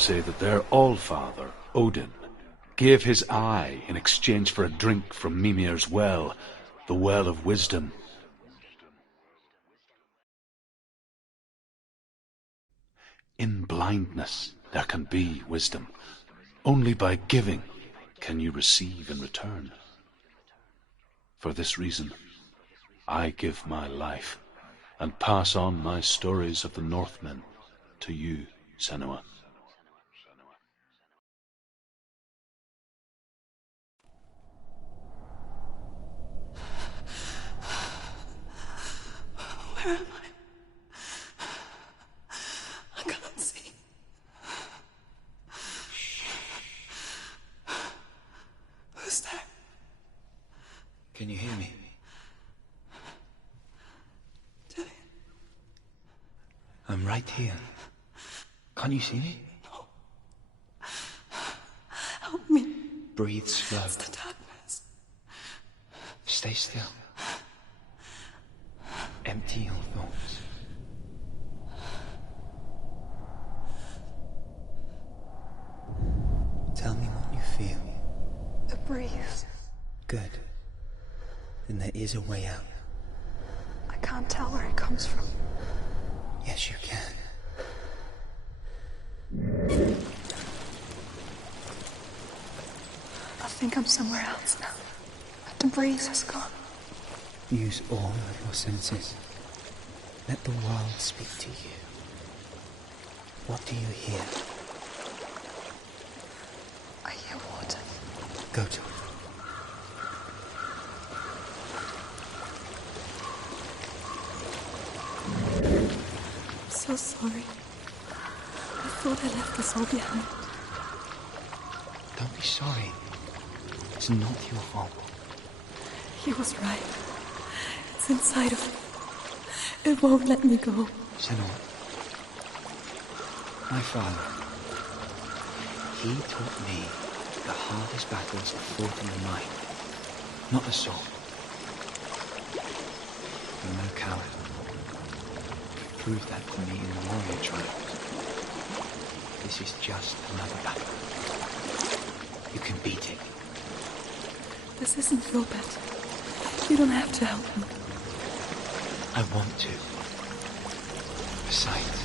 say that their allfather, Odin, gave his eye in exchange for a drink from Mimir's well, the Well of Wisdom. In blindness there can be wisdom. Only by giving can you receive in return. For this reason, I give my life and pass on my stories of the Northmen to you, Senua. Where am I? I can't see. Who's there? Can you hear me? Dillion. I'm right here. Can't you see me? No. Help me. Breathe slow. It's the darkness. Stay still. Empty your thoughts. Tell me what you feel. The breeze. Good. Then there is a way out. I can't tell where it comes from. Yes, you can. I think I'm somewhere else now. The breeze has gone. Use all of your senses. Let the world speak to you. What do you hear? I hear water. Go to it. I'm so sorry. I thought I left this all behind. Don't be sorry. It's not your fault. He was right. It's inside of me. It won't let me go. Senua. My father. He taught me the hardest battles are fought in the mind, not the sword. You're no coward. You proved that to me in the warrior trials. This is just another battle. You can beat it. This isn't your battle. You don't have to help me. I want to. Besides,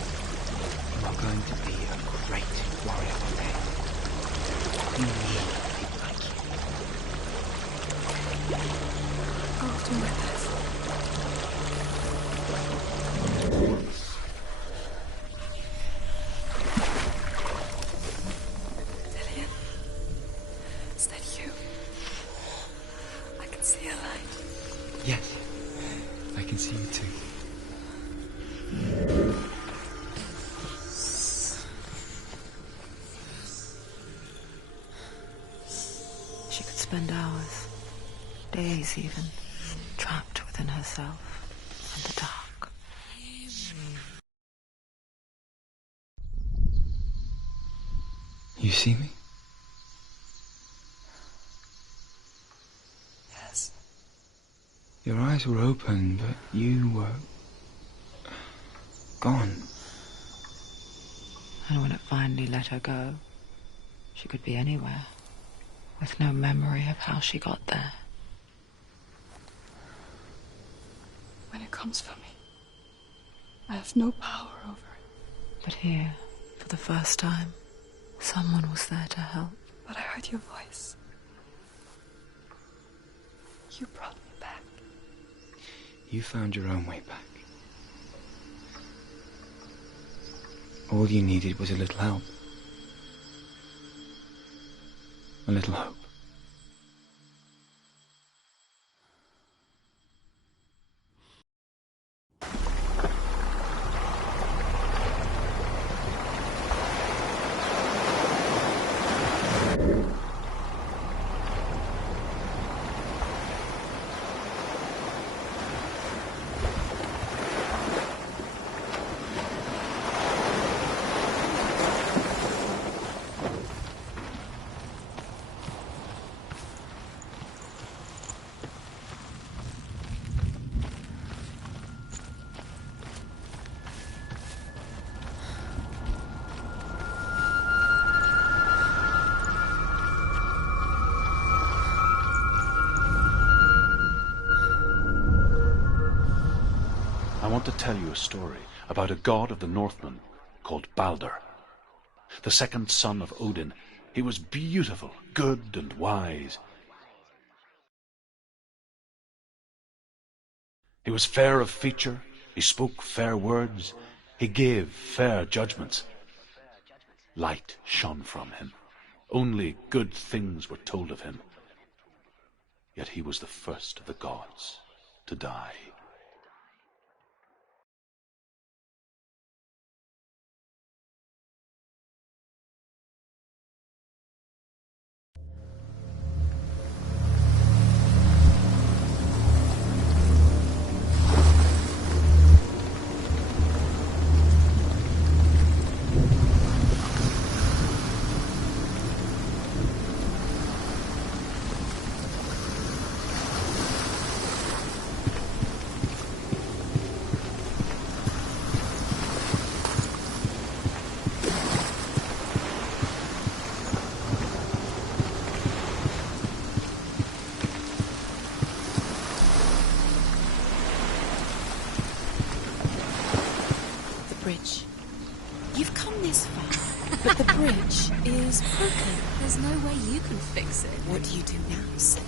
you are going to be a great warrior one day. You need people like you. I'll do my best. Dillion? Is that you? I can see a light. Yes, I can see you too. She could spend hours, days even, trapped within herself and the dark. You see me? Yes. Your eyes were open, but you were gone. And when it finally let her go, she could be anywhere, with no memory of how she got there. When it comes for me, I have no power over it. But here, for the first time, someone was there to help. But I heard your voice. You brought me back. You found your own way back. All you needed was a little help. A little hope. I want to tell you a story about a god of the Northmen called Balder. The second son of Odin. He was beautiful, good, and wise. He was fair of feature, he spoke fair words, he gave fair judgments. Light shone from him. Only good things were told of him. Yet he was the first of the gods to die. Bridge. You've come this far, but the bridge is broken. There's no way you can fix it. What do you do now, Sin?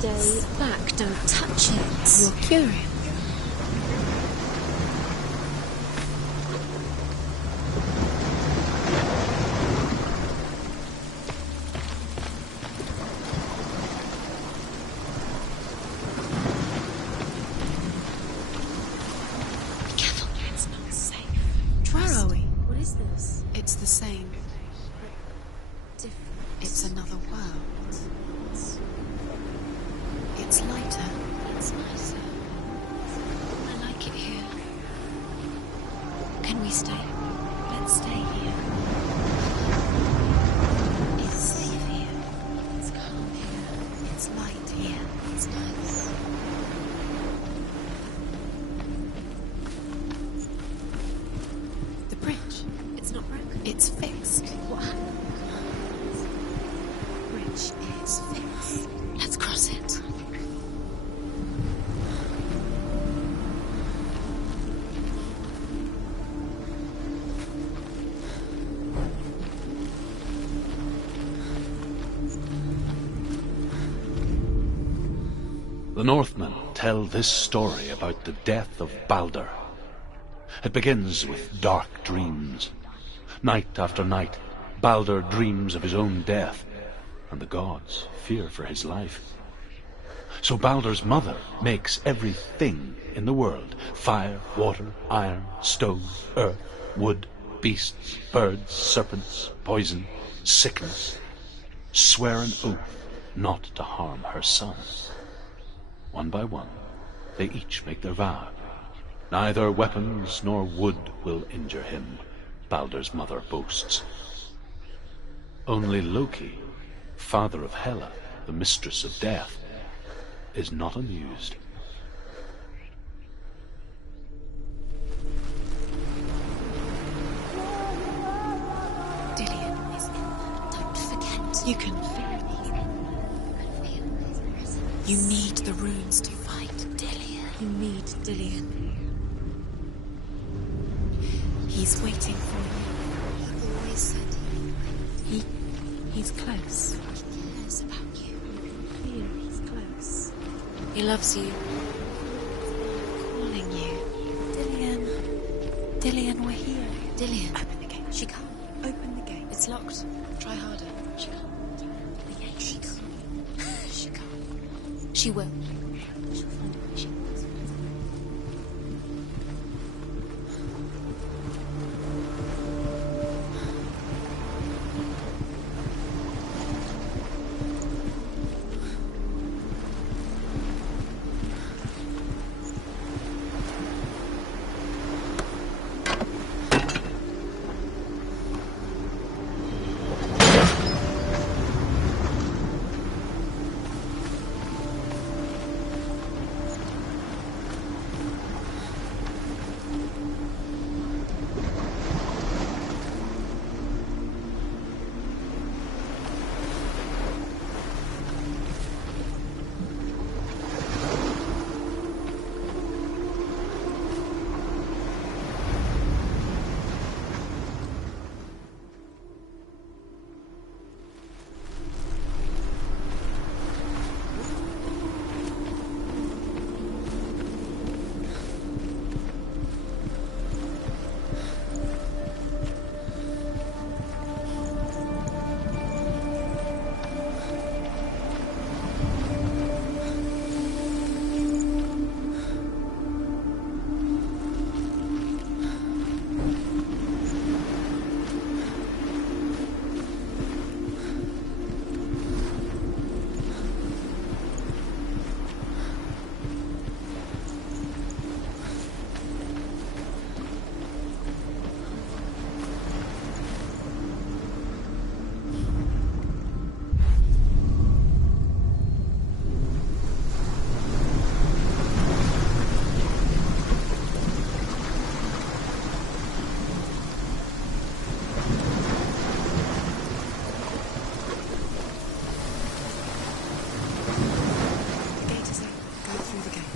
Stay back, don't touch it. You're curious. Careful, it's not safe. Where are we? What is this? It's the same. Different. It's another world. It's lighter. It's nicer. I like it here. Can we stay? Let's stay here. It's safe here. It's calm here. It's light here. It's nice. The bridge. It's not broken. It's fixed. What happened? The bridge is fixed. Let's cross it. The Northmen tell this story about the death of Balder. It begins with dark dreams. Night after night, Balder dreams of his own death, and the gods fear for his life. So Balder's mother makes everything in the world: fire, water, iron, stone, earth, wood, beasts, birds, serpents, poison, sickness, swear an oath not to harm her son. One by one, they each make their vow. Neither weapons nor wood will injure him, Balder's mother boasts. Only Loki, father of Hela, the mistress of death, is not amused. Dillion is in there. Don't forget. You can feel it. You need the runes to fight Dillion. You need Dillion. He's waiting for you. He always said He's close. he cares about you. Feel he's close. He loves you. Calling you. Dillion. Dillion, we're here. Dillion. Open the gate. She can't. Open the gate. It's locked. Try harder. She can't. The gate. She can't. She can't. She will. She'll find a way. She will.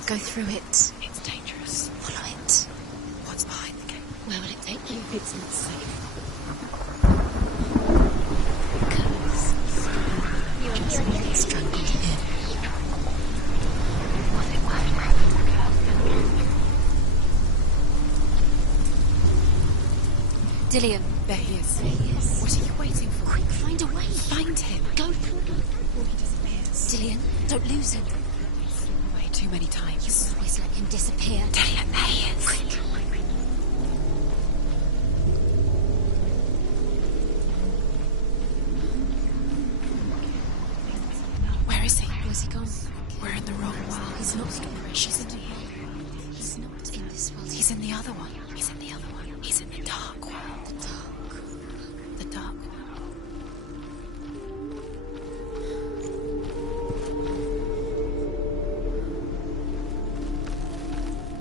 Go through it. It's dangerous. Follow it. What's behind the gate? Where will it take you? It's not safe. You're just being strangled here. Was it worth grabbing the curse? Dillion. There he is. There he is. What are you waiting for? Quick, find a way. Find him. Go. Before he disappears. Dillion, don't lose him. He's slipped away too many times. You always let him disappear. Dillion, there he is. Quick. Where is he? Where's he gone? We're in the wrong world. He's not. She's in the world. He's not in this world. He's in the other one. He's in the other one. He's in the dark world. the dark. The dark world.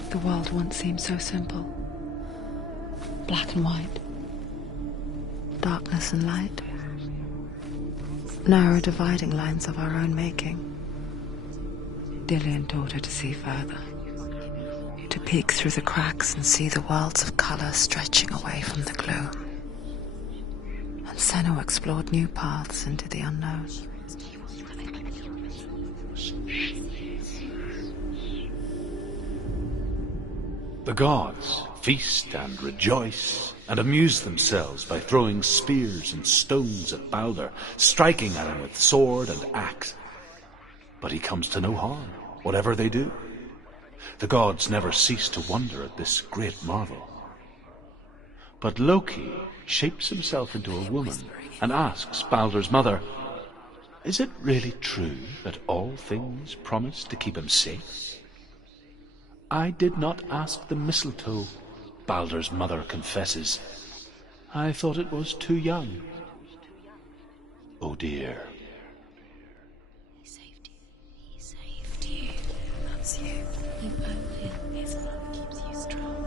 The world once seemed so simple. Black and white. Darkness and light. Narrow dividing lines of our own making. Dillion taught her to see further. To peek through the cracks and see the worlds of colour stretching away from the gloom. And Senua explored new paths into the unknown. The gods feast and rejoice and amuse themselves by throwing spears and stones at Balder, striking at him with sword and axe. But he comes to no harm, whatever they do. The gods never cease to wonder at this great marvel. But Loki shapes himself into a woman and asks Balder's mother, "Is it really true that all things promise to keep him safe?" "I did not ask the mistletoe," Balder's mother confesses. "I thought it was too young." Oh dear. He saved you. He saved you. That's you. You owe him. His love keeps you strong.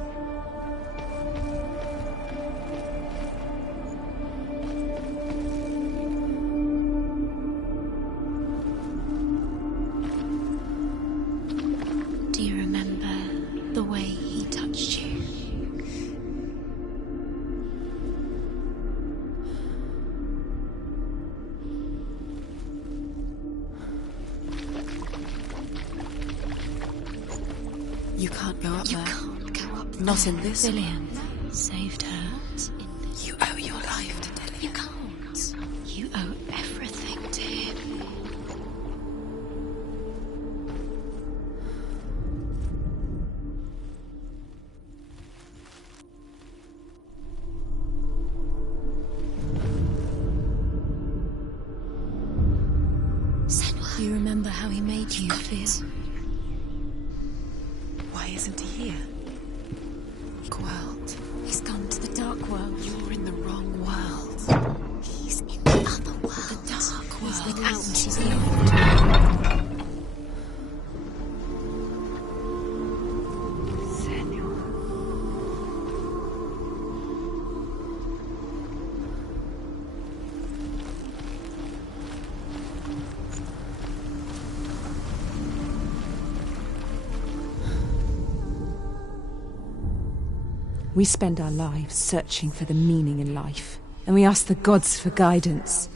Do you remember the way he touched you? You can't go up You there. can't go up Not there. in this Dillion saved her. In this You owe your life to Dillion. You can't. You owe everything to him. Senua. You remember how he made you feel? Why isn't he here? World. He's gone to the dark world. You're in the wrong world. He's in the other world. The dark world. He's without his love. Senua. We spend our lives searching for the meaning in life, and we ask the gods for guidance.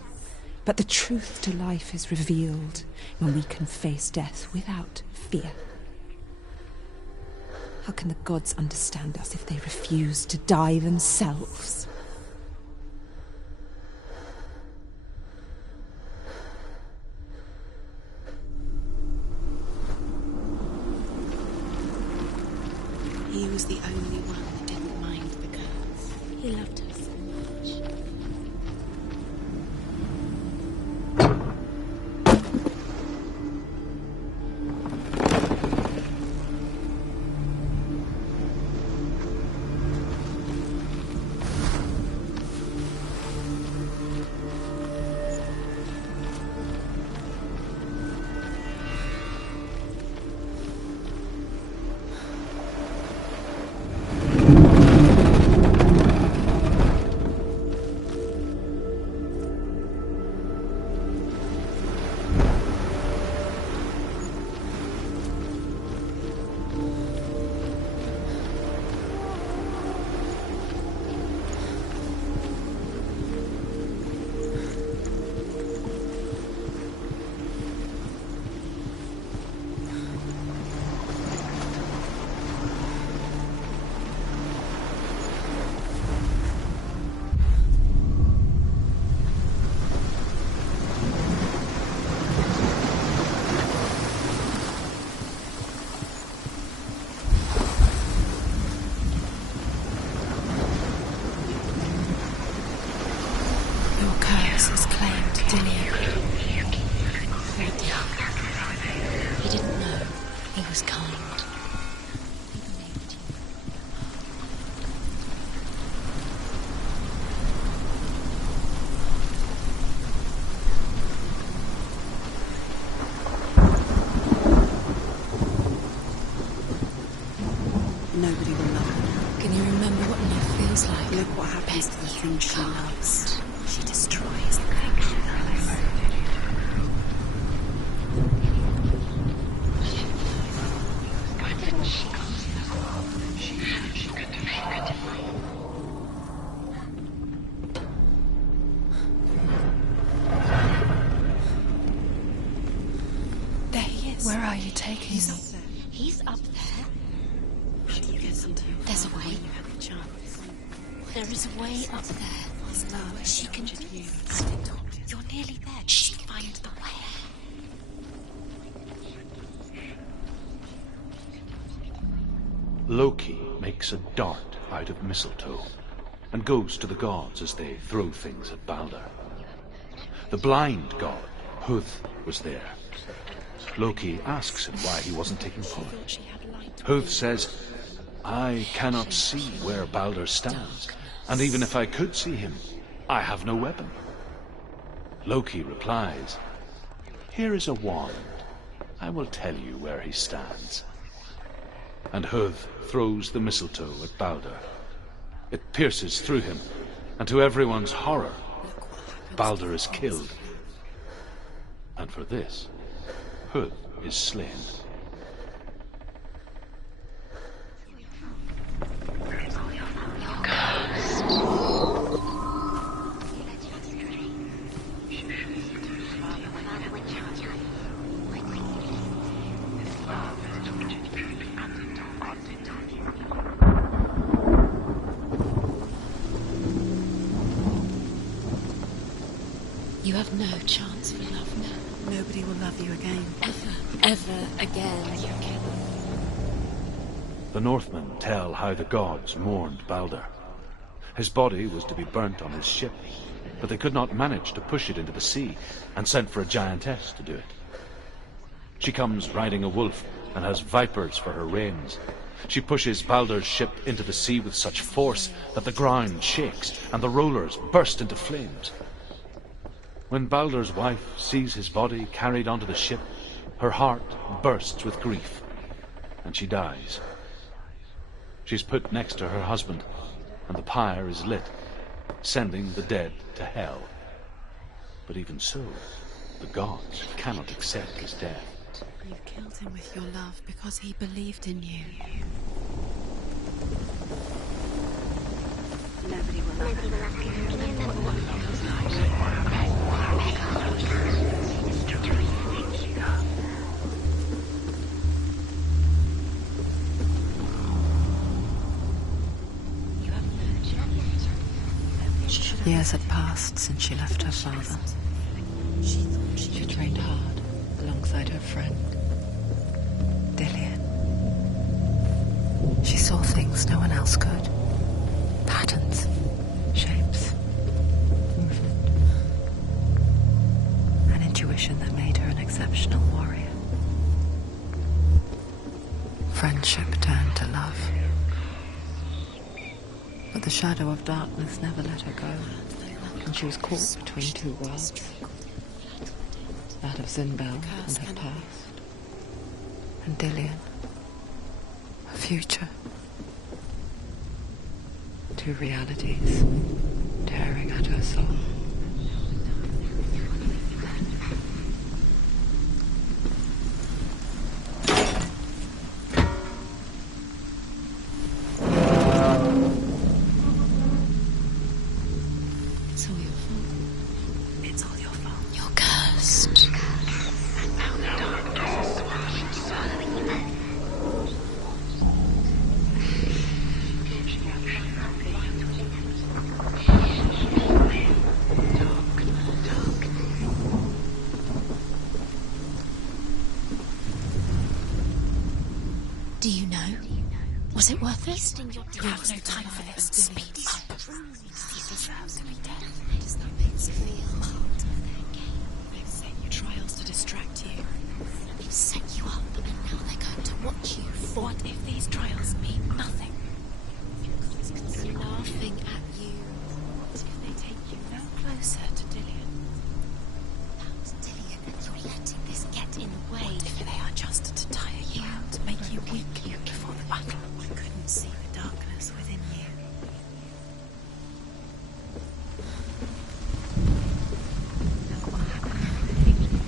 But the truth to life is revealed when we can face death without fear. How can the gods understand us if they refuse to die themselves? He was the only one who didn't mind the curse. He loved her so much. was kind. Nobody will love her. Can you remember what love feels like? Look what happens to the things she loves. She destroys everything she loves. There he is. Where are you taking me? He's up there. There's a way. There is a way up there. She can do it. You're nearly there. She can find the way. Loki makes a dart out of mistletoe and goes to the gods as they throw things at Balder. The blind god, Huth, was there. Loki asks him why he wasn't taking part. Huth says, "I cannot see where Balder stands, and even if I could see him, I have no weapon." Loki replies, "Here is a wand. I will tell you where he stands." And Huth throws the mistletoe at Balder. It pierces through him, and to everyone's horror, Balder is killed. And for this, Huth is slain. You have no chance for love now. Nobody will love you again. Ever again. The Northmen tell how the gods mourned Balder. His body was to be burnt on his ship, but they could not manage to push it into the sea, and sent for a giantess to do it. She comes riding a wolf and has vipers for her reins. She pushes Balder's ship into the sea with such force that the ground shakes and the rollers burst into flames. When Balder's wife sees his body carried onto the ship, her heart bursts with grief, and she dies. She's put next to her husband, and the pyre is lit, sending the dead to Hel. But even so, the gods cannot accept his death. You killed him with your love because he believed in you. Nobody will love Years had passed since she left her father. She trained hard alongside her friend, Dillion. She saw things no one else could. Patterns, shapes, movement. An intuition that made her an exceptional warrior. Friendship turned to love. But the shadow of darkness never let her go, and she was caught between two worlds. That of Zinbel and her past, and Dillion, her future. Two realities tearing at her soul. Do you know? Was it worth it? You have no time for this. Speed up. He deserves to be dead. Does that make you feel part of their game? They've set you trials to distract you. They've set you up, and now they're going to before. What if these trials mean nothing? They're laughing at you. What if they take you no closer to Dillion? That's Dillion, and you're letting this get in the way. What if they are just to tire you out, to make you weak before the battle? I couldn't see the darkness within you. Look what happened when they hit you.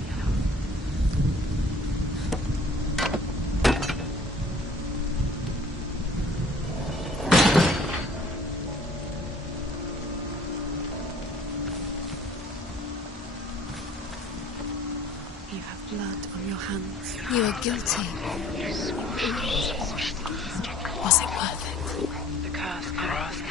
You have blood on your hands. You are guilty. Was it worth it? The curse passed.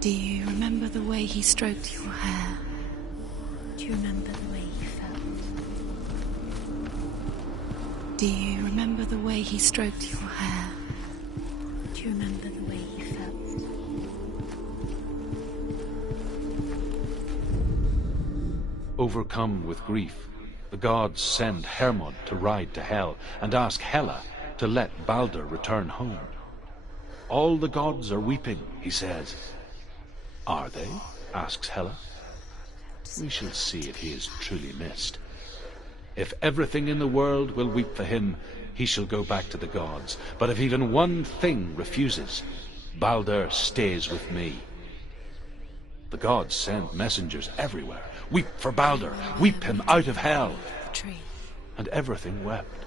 Do you remember the way he stroked your hair? Do you remember the way he felt? Do you remember the way he stroked your hair? Do you remember the way he felt? Overcome with grief, the gods send Hermod to ride to Hel and ask Hela to let Balder return home. All the gods are weeping, he says. Are they? Asks Hela. We shall see if he is truly missed. If everything in the world will weep for him, he shall go back to the gods. But if even one thing refuses, Balder stays with me. The gods send messengers everywhere. Weep for Balder, weep him out of Hel. Tree. And everything wept.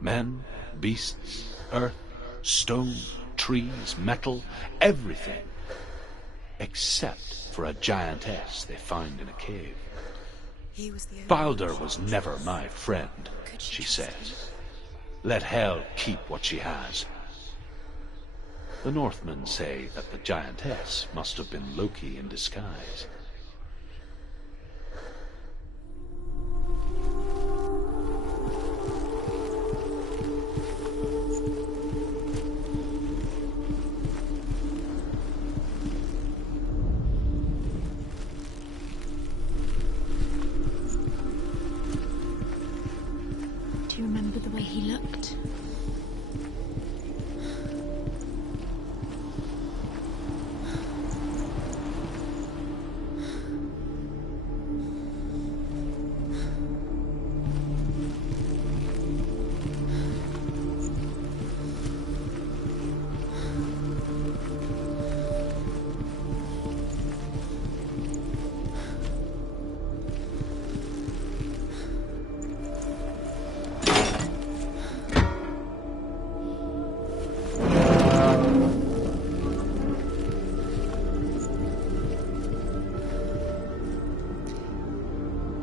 Men, beasts, earth, stone, trees, metal, everything. Except for a giantess they found in a cave. Balder was never my friend, she says. Let Hel keep what she has. The Northmen say that the giantess must have been Loki in disguise. Do you remember the way he looked?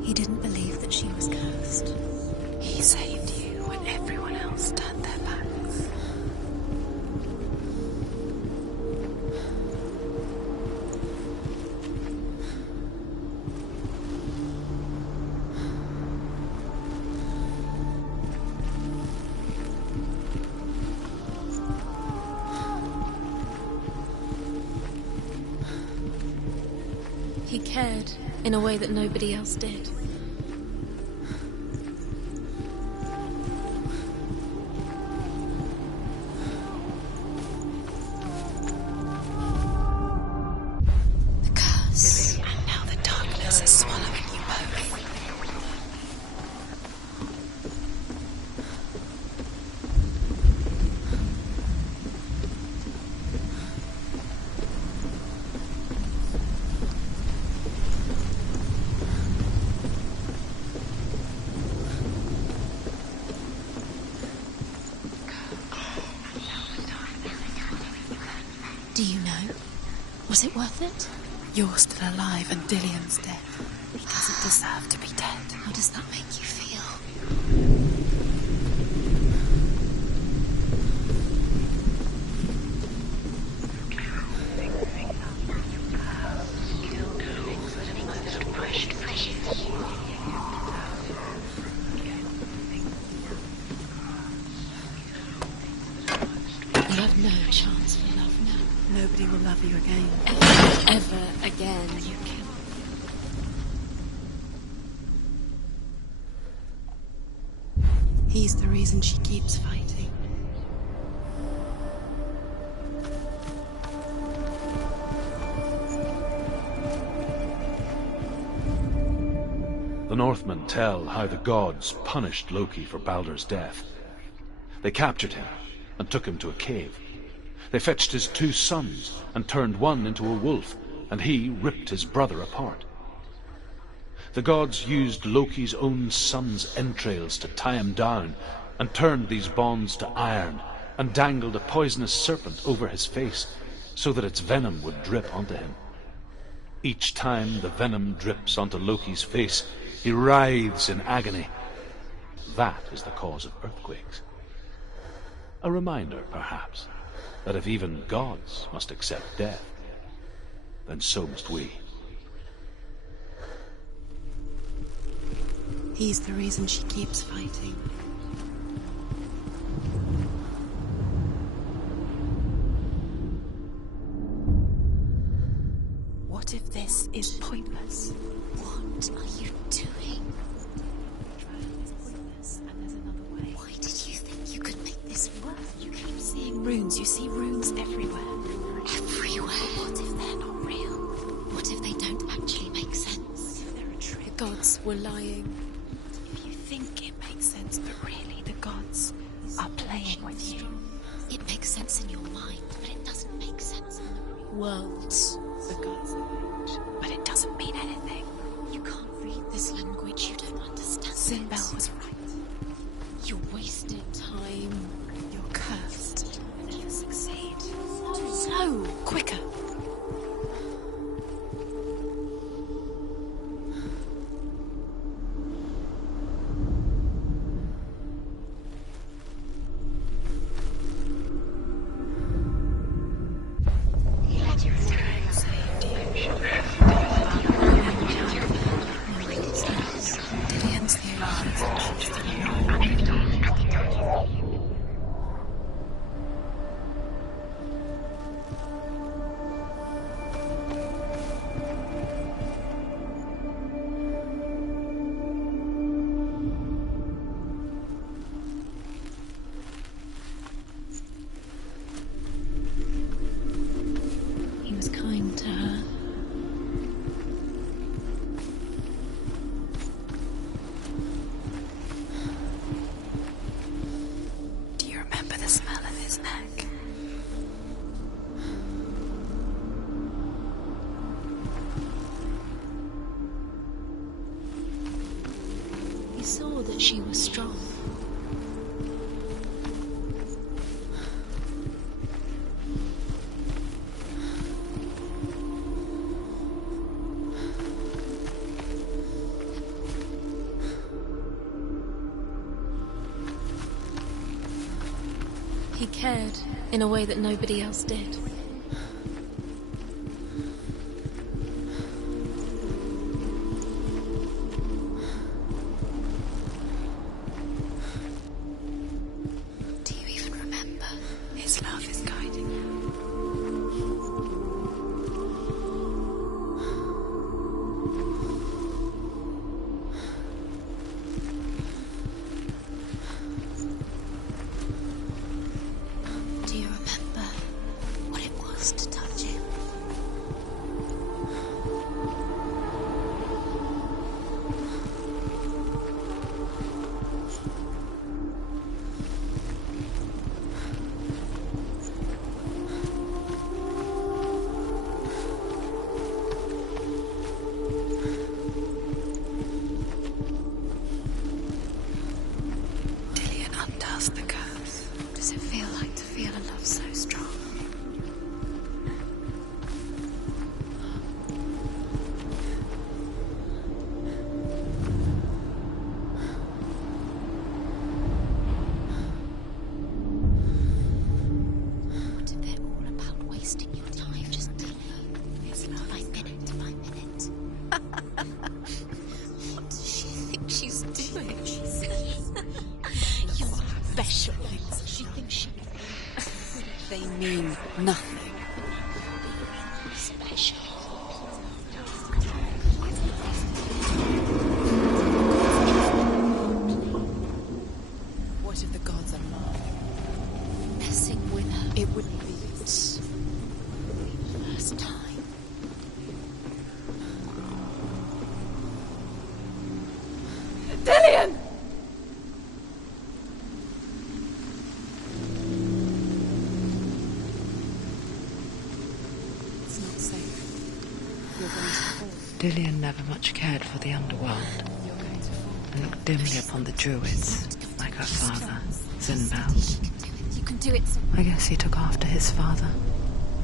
He didn't believe that she was cursed. He saved you when everyone else turned their backs. He cared in a way that nobody else did. The curse. And now the darkness is swallowing you both. Do you know? Was it worth it? You're still alive and Dillion's dead. He doesn't deserve to be dead. How does that make you feel? You have no chance for love now. Nobody will love you again. Ever again. You can. He's the reason she keeps fighting. The Northmen tell how the gods punished Loki for Baldur's death. They captured him and took him to a cave. They fetched his 2 sons and turned one into a wolf, and he ripped his brother apart. The gods used Loki's own son's entrails to tie him down, and turned these bonds to iron, and dangled a poisonous serpent over his face, so that its venom would drip onto him. Each time the venom drips onto Loki's face, he writhes in agony. That is the cause of earthquakes. A reminder, perhaps, that if even gods must accept death, then so must we. He's the reason she keeps fighting. What if this is pointless? What are you doing? Why did you think you could make this work? You keep seeing runes. You see runes everywhere. Everywhere. What if they're not real? What if they don't actually make sense? They're a trick. The gods were lying. If you think it makes sense, but really the gods are playing with you. It makes sense in your mind, but it doesn't make sense in the real world. The gods are huge, but it doesn't mean anything. You can't read this language, you don't understand. Sinbel was right. You wasted time. You're cursed. You succeed. So Quicker. Dillion's the He was kind to her. Do you remember the smell of his neck? He saw that she was strong. He cared in a way that nobody else did. Do you even remember? His love is guiding you. Do you remember what it mean nothing. Special. What if the gods are not? Messing with her. It wouldn't be. First time. Dillion! It's not safe. You're going to fall. Dillion never much cared for the underworld, You're going to fall. and looked dimly upon the druids, like her father, Zinbel. You can do it. I guess he took after his father,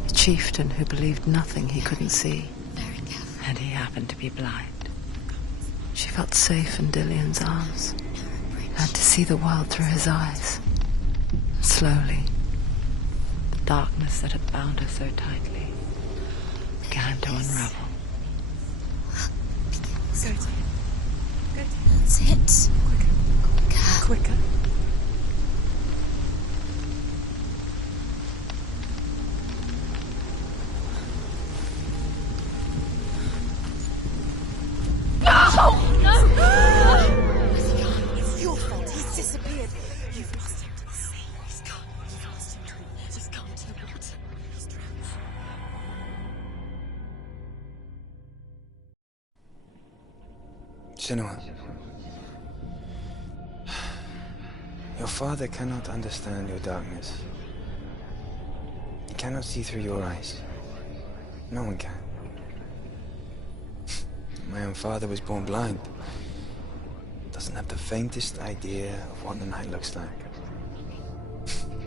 a chieftain who believed nothing he couldn't see, Very careful. and he happened to be blind. She felt safe in Dillion's arms, had to see the world through his eyes. And slowly, the darkness that had bound her so tightly began to unravel. Go to him. Go to him. That's it. Quicker. Quicker. It's your fault. He's disappeared. You've lost him to the sea. He's gone. You've lost him to it. Just gone to the water. He's drowned. Senua. Your father cannot understand your darkness. He cannot see through your eyes. No one can. My own father was born blind. Doesn't have the faintest idea of what the night looks like.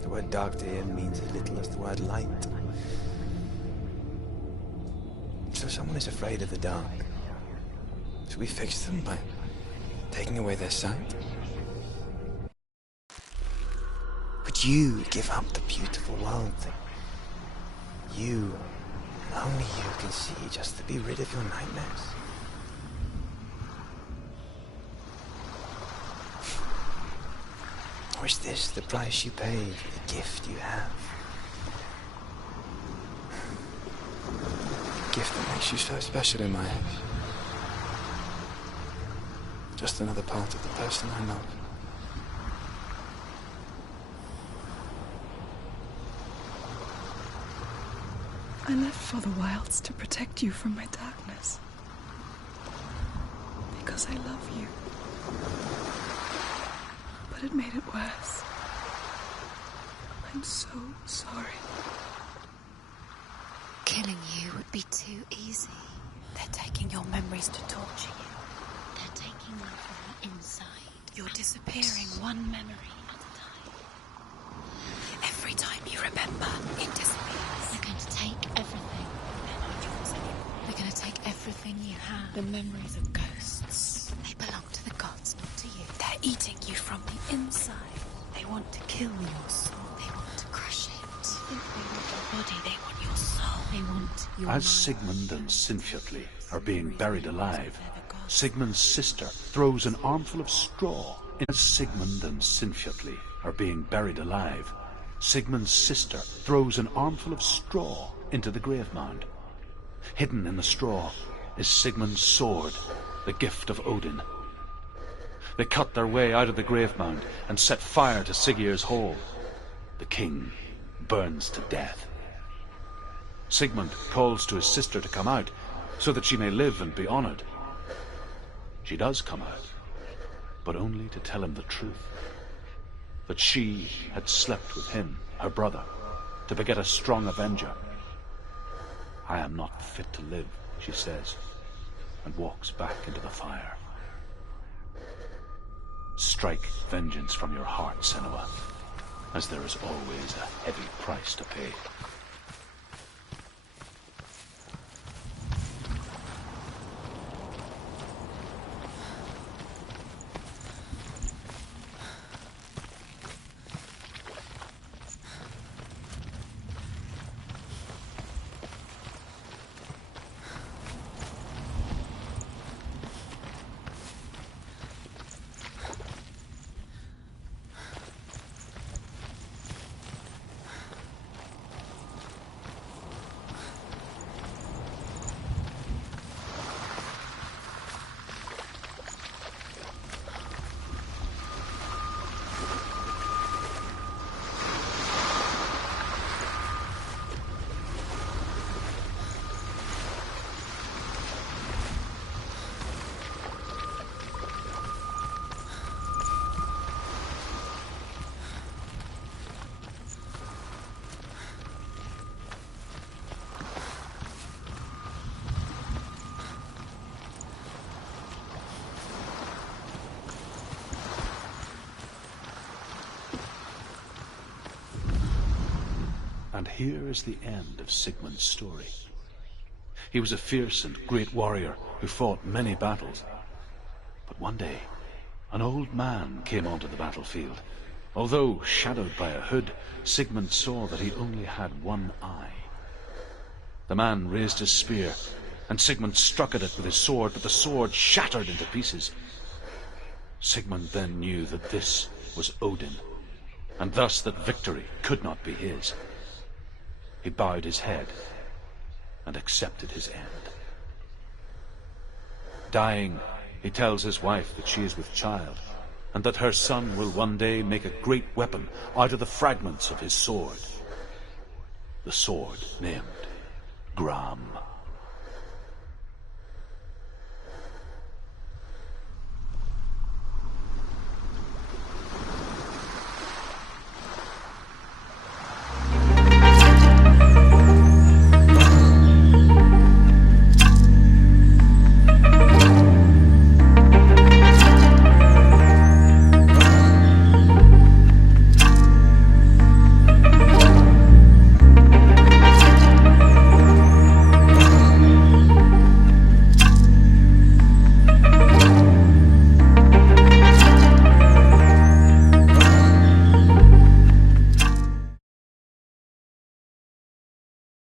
The word dark to him means as little as the word light. So someone is afraid of the dark. Should we fix them by taking away their sight? Would you give up the beautiful world that you, and only you, can see just to be rid of your nightmares? Or is this the price you pay for the gift you have? A gift that makes you so special in my eyes. Just another part of the person I love. I left for the wilds to protect you from my darkness. Because I love you. But it made it worse. I'm so sorry. Killing you would be too easy. They're taking your memories to torture you. They're taking you from the inside. You're disappearing one memory at a time. Every time you remember, it disappears. They're going to take everything. They're not yours anymore. They're going to take everything you have. The memories of ghosts. They belong to the gods, not to you. They're eating you from the inside. They want to kill your soul. They want to crush it. They want your body. They want your soul. They want your As mind. Sigmund and Sinfjotli are being buried alive, Sigmund's sister throws an armful of straw. As Sigmund and Sinfjotli are being buried alive, Sigmund's sister throws an armful of straw into the grave mound. Hidden in the straw is Sigmund's sword, the gift of Odin. They cut their way out of the grave mound and set fire to Siggeir's hall. The king burns to death. Sigmund calls to his sister to come out so that she may live and be honored. She does come out, but only to tell him the truth. That she had slept with him, her brother, to beget a strong avenger. I am not fit to live, she says, and walks back into the fire. Strike vengeance from your heart, Senua, as there is always a heavy price to pay. And here is the end of Sigmund's story. He was a fierce and great warrior who fought many battles. But one day, an old man came onto the battlefield. Although shadowed by a hood, Sigmund saw that he only had one eye. The man raised his spear, and Sigmund struck at it with his sword, but the sword shattered into pieces. Sigmund then knew that this was Odin, and thus that victory could not be his. He bowed his head and accepted his end. Dying, he tells his wife that she is with child, and that her son will one day make a great weapon out of the fragments of his sword. The sword named Gramr.